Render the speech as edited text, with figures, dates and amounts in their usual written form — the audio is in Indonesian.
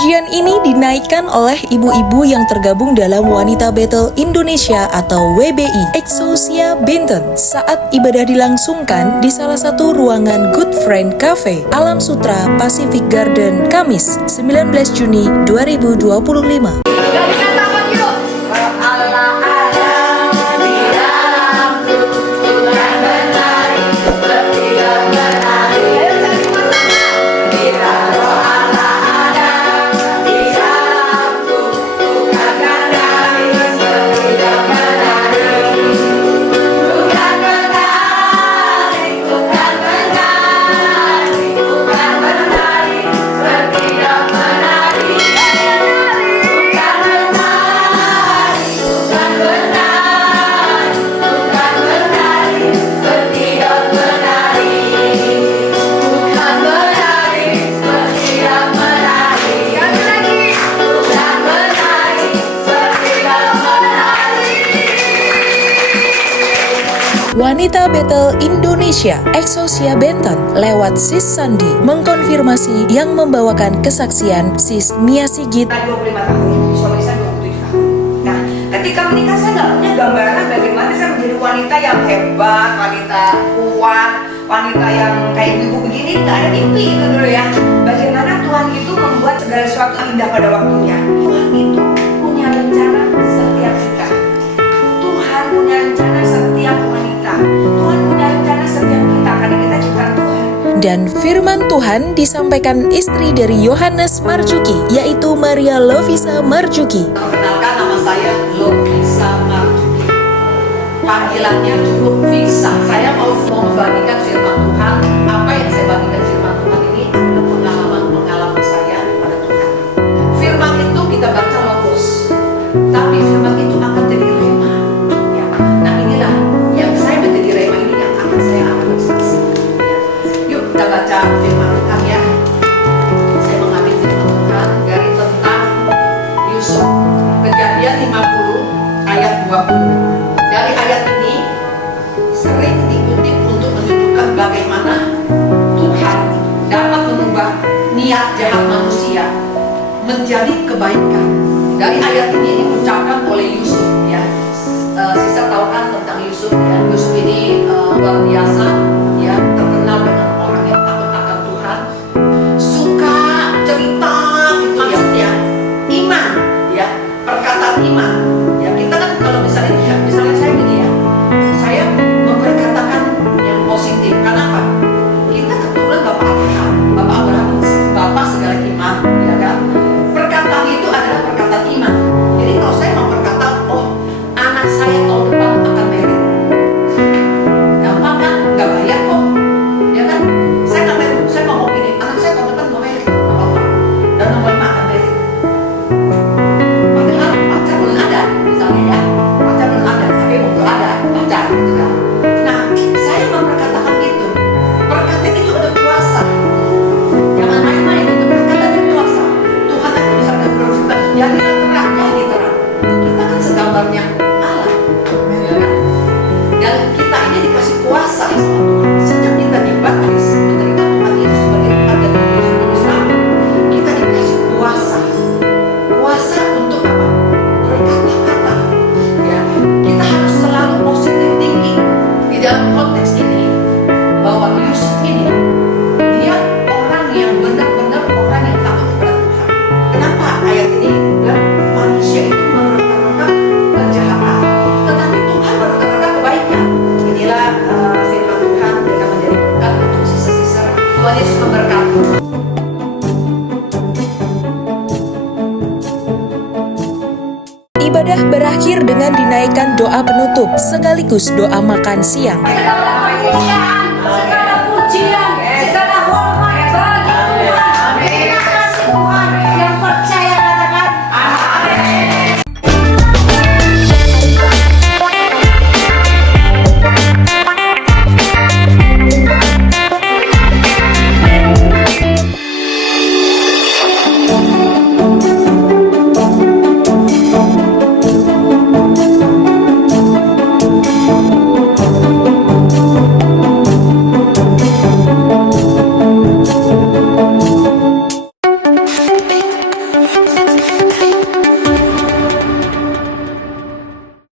Pujian ini dinaikkan oleh ibu-ibu yang tergabung dalam Wanita Bethel Indonesia atau WBI Exousia Benton saat ibadah dilangsungkan di salah satu ruangan Good Friend Cafe, Alam Sutra, Pacific Garden, Kamis, 19 Juni 2025. Wanita Bethel Indonesia Exousia Benton lewat Sis Sandi mengkonfirmasi yang membawakan kesaksian Sis Mia Sigit. 25 tahun, suami saya 27 tahun. Nah, ketika menikah saya nggak punya gambaran bagaimana saya menjadi wanita yang hebat, wanita kuat, wanita yang kayak ibu begini, nggak ada mimpi itu dulu ya. Bagaimana Tuhan itu membuat segala sesuatu indah pada waktunya. Tuhan itu punya rencana setiap kita. Tuhan punya rencana setiap wanita. Tuhan punya rencana setiap kita karena kita ciptaan Tuhan. Dan firman Tuhan disampaikan istri dari Yohanes Marzuki, yaitu Maria Lovisa Marzuki. Perkenalkan, nama saya Lovisa Marzuki. Panggilannya cukup Visa. Saya mau membagikan firman Tuhan. Apa yang saya bagikan firman Tuhan ini adalah pengalaman saya pada Tuhan. Firman itu kita baca logos, tapi firman itu akan jadi rema. Ya. Nah, inilah yang saya menjadi rema ini yang akan saya akan bersaksi. Ya. Yuk kita baca firman Tuhan ya. Saya mengambil firman Tuhan dari tentang Yusuf. Kejadian 50 ayat 20. Dari ayat ini sering dikutip untuk menunjukkan bagaimana Tuhan dapat mengubah niat jahat manusia menjadi kebaikan. Dari ayat ini diucapkan oleh Yusuf ya. Sisa tahu kan tentang Yusuf ya. Yusuf ini luar biasa ya, terkenal dengan orang yang takut akan Tuhan, suka cerita gitu ya, iman ya, perkataan iman ya. Kita kan kalau misalnya saya gini ya, saya memperkatakan yang positif. Kenapa? Kita keturunan Bapak Abraham, Bapak segala iman ya kan. Perkataan itu adalah perkataan iman. Jadi kalau saya mau berkata, oh anak saya tahun depan akan merit, gampang kan? Gak bayar kok ya kan. Saya ngomong gini, anak saya tahun depan mau merit, gak apa-apa, dan nomor 5 akan merit. Padahal pacar belum ada misalnya ya, pacar belum ada, tapi untuk ada pacar gitu kan. Nah, saya memperkatakan itu, perkataan itu ada kuasa. Jangan main-main, itu perkataan ada kuasa. Tuhan itu bisa berfirman, jadilah terang, jadi terang. Kita kan segambarnya Allah, ya kan? Dan kita ini dikasih kuasa sama Tuhan. Sejak kita dibaptis menerima Tuhan Yesus sebagai Tuhan dan Juru Selamat, kita dikasih kuasa. Kuasa untuk apa? Berkata-kata. Ya, kita harus selalu positif tinggi. Di dalam konteks ini, bahwa Yusuf ini dia orang yang benar-benar orang yang takut kepada Tuhan. Kenapa ayat ini bilang manusia itu mereka-reka kejahatan, tetapi Tuhan mereka-reka kebaikan. Inilah firman Tuhan yang akan menjadi berkat untuk sisa-sisa. Tuhan Yesus memberkati. Ibadah berakhir dengan dinaikkan doa penutup sekaligus doa makan siang. Indonesia.